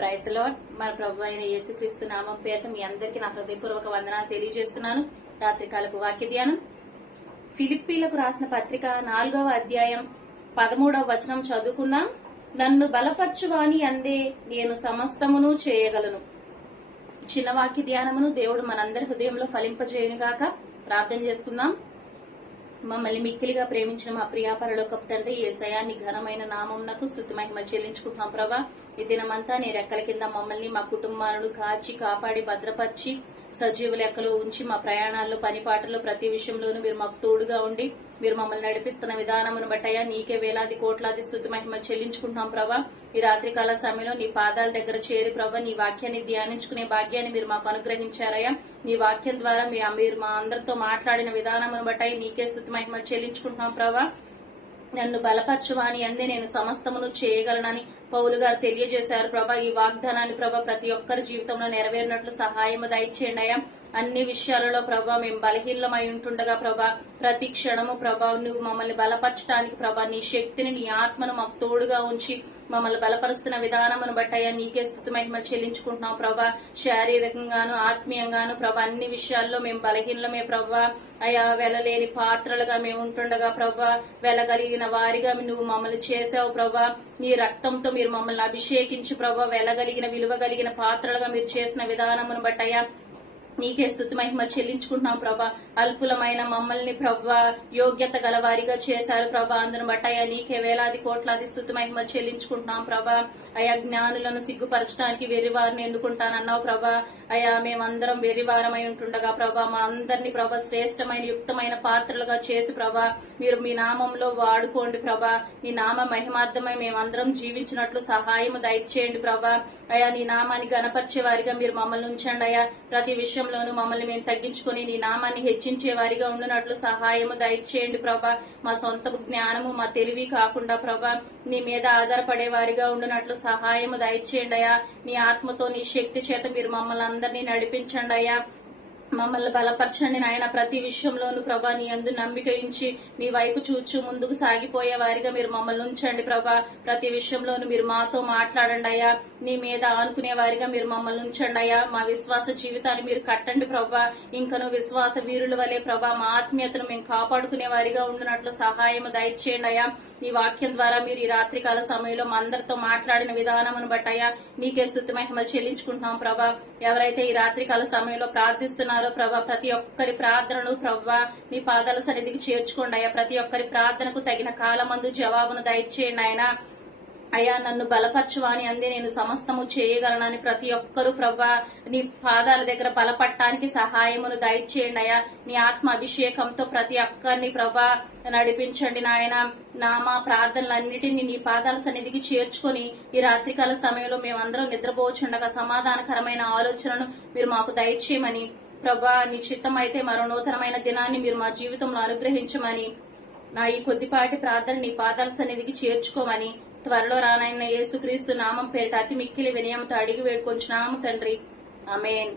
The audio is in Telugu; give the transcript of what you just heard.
ప్రైస్ లాడ్ మన ప్రభు అయిన యేసుక్రీస్తు నామం పేరుతో మీ అందరికీ నా హృదయపూర్వక వందనాలు తెలియజేస్తున్నాను. రాత్రికాలపు వాక్య ధ్యానం. ఫిలిప్పీలకు రాసిన పత్రిక నాలుగవ అధ్యాయం పదమూడవ వచనం చదువుకుందాం. నన్ను బలపరచువాని అందే నేను సమస్తమును చేయగలను. చిన్న వాక్య ధ్యానమును దేవుడు మనందరి హృదయంలో ఫలింపజేయునుగాక. ప్రార్థన చేసుకుందాం. మమ్మల్ని మిక్కిలిగా ప్రేమించిన మా ప్రియా పరలోకపు తండ్రి ఏసయాన్ని ఘనమైన నామంనకు స్థుతి మహిమ చెల్లించుకుంటున్నాం ప్రభా. ఈ దినమంతా నీ రెక్కల కింద మమ్మల్ని మా కుటుంబాలను కాచి కాపాడి భద్రపరిచి సజీవ లెక్కలో ఉంచి మా ప్రయాణాల్లో పనిపాటల్లో ప్రతి విషయంలోనూ మీరు మాకు తోడుగా ఉండి మీరు మమ్మల్ని నడిపిస్తున్న విధానమును బట్టయ్యా నీకే వేలాది కోట్లాది స్థుతి మహిమ చెల్లించుకుంటున్నాం ప్రభా. ఈ రాత్రికాల సమయంలో నీ పాదాల దగ్గర చేరి ప్రభా నీ వాక్యాన్ని ధ్యానించుకునే భాగ్యాన్ని మీరు మాకు అనుగ్రహించారయ్యా. నీ వాక్యం ద్వారా మీ మీరు మా అందరితో మాట్లాడిన విధానమును బట్టి నీకే స్థుతి మహిమ చెల్లించుకుంటున్నాం ప్రభా. నన్ను బలపరచువాని అందే నేను సమస్తమును చేయగలనని పౌలు గారు తెలియజేశారు ప్రభా ఈ వాగ్దానాన్ని ప్రభా ప్రతి ఒక్కరి జీవితంలో నెరవేరినట్లు సహాయం దయచేయండి అయ్యా. అన్ని విషయాలలో ప్రభా మేము బలహీనమై ఉంటుండగా ప్రభా ప్రతి క్షణము ప్రభా నువ్వు మమ్మల్ని బలపరచడానికి ప్రభా నీ శక్తిని నీ ఆత్మను మాకు తోడుగా ఉంచి మమ్మల్ని బలపరుస్తున్న విధానమును బట్టి అయ్యా నీకే స్థుతి మహిమ చెల్లించుకుంటున్నాం ప్రభా. శారీరకంగాను ఆత్మీయంగాను ప్రభా అన్ని విషయాల్లో మేము బలహీనమే ప్రభా. అయా వెలలేని పాత్రలుగా మేము ఉంటుండగా ప్రభా వెలగలిగిన వారిగా నువ్వు మమ్మల్ని చేసావు ప్రభా. నీ రక్తంతో మీరు మమ్మల్ని అభిషేకించి ప్రభా వెలగలిగిన విలువ కలిగిన పాత్రలుగా మీరు చేసిన విధానమును బట్టి అయ్యా నీకే స్థుతి మహిమ చెల్లించుకుంటున్నాం ప్రభా. అల్పులమైన మమ్మల్ని ప్రభా యోగ్యత గలవారిగా చేశారు ప్రభా. అందును బట్టి అయ్యా నీకే వేలాది కోట్లాది స్థుతి మహిమ చెల్లించుకుంటున్నాం ప్రభా. అయా జ్ఞానులను సిగ్గుపరచడానికి వెర్రివారిని ఎన్నుకుంటానన్నావు ప్రభా. అయా మేమందరం వెర్రివారమై ఉంటుండగా ప్రభా మా అందరినీ ప్రభా శ్రేష్టమైన యుక్తమైన పాత్రలుగా చేసి ప్రభా మీరు మీ నామంలో వాడుకోండి ప్రభా. నీ నామ మహిమార్థమై మేమందరం జీవించినట్లు సహాయము దయచేయండి ప్రభా. అయా నీ నామాన్ని గణపరిచే వారిగా మీరు మమ్మల్ని ఉంచండి అయా ప్రతి విషయం విషయంలోనూ మమ్మల్ని మేము తగ్గించుకొని నీ నామాన్ని హెచ్చించే వారిగా ఉండునట్లు సహాయము దయచేయండి ప్రభా. మా సొంత జ్ఞానము మా తెలివి కాకుండా ప్రభా నీ మీద ఆధారపడే వారిగా ఉండునట్లు సహాయము దయచేయండి అయ్యా. నీ ఆత్మతో నీ శక్తి చేత మీరు మమ్మల్ని అందరినీ నడిపించండి అయ్యా. మమ్మల్ని బలపరచండి నాయన. ప్రతి విషయంలోనూ ప్రభా నీ అందు నమ్మిక ఉంచి నీ వైపు చూచు ముందుకు సాగిపోయే వారిగా మీరు మమ్మల్ని ఉంచండి ప్రభా. ప్రతి విషయంలోనూ మీరు మాతో మాట్లాడండి అయ్యా. నీ మీద ఆనుకునే వారిగా మీరు మమ్మల్ని ఉంచండి అయ్యా. మా విశ్వాస జీవితాన్ని మీరు కట్టండి ప్రభా. ఇంకను విశ్వాస వీరుల వలె ప్రభా మా ఆత్మీయతను మేము కాపాడుకునే వారిగా ఉండినట్లు సహాయం దయచేయండి అయ్యా. నీ వాక్యం ద్వారా మీరు ఈ రాత్రికాల సమయంలో మా అందరితో మాట్లాడిన విధానమును బట్టి అయ్యా నీకే స్థుతి మహిమలు చెల్లించుకుంటున్నాం ప్రభా. ఎవరైతే ఈ రాత్రికాల సమయంలో ప్రార్థిస్తున్నారు ప్రభా ప్రతి ఒక్కరి ప్రార్థనను ప్రభా నీ పాదాల సన్నిధికి చేర్చుకోండి అయ్యా. ప్రతి ఒక్కరి ప్రార్థనకు తగిన కాలమందు జవాబును దయచేయండి ఆయన. అయ్యా నన్ను బలపరచువాని అంది నేను సమస్తము చేయగలనని ప్రతి ఒక్కరూ ప్రభా నీ పాదాల దగ్గర బలపట్టడానికి సహాయమును దయచేయండి అయ్యా. నీ ఆత్మ అభిషేకంతో ప్రతి ఒక్కరిని ప్రభా నడిపించండి నాయన. నా మా ప్రార్థనలన్నిటినీ నీ పాదాల సన్నిధికి చేర్చుకొని ఈ రాత్రికాల సమయంలో మేమందరం నిద్రపోవచ్చుండగా సమాధానకరమైన ఆలోచనను మీరు మాకు దయచేయమని ప్రభా నీ చిత్తం అయితే మరో నూతనమైన దినాన్ని మీరు మా జీవితంలో అనుగ్రహించమని నా ఈ కొద్దిపాటి ప్రార్థన నీ పాదాల సన్నిధికి చేర్చుకోమని త్వరలో రానైన యేసుక్రీస్తు నామం పేరిట అతి మిక్కిలి వినయంతో అడిగి వేడుకొంచున్నాము తండ్రి. అమేన్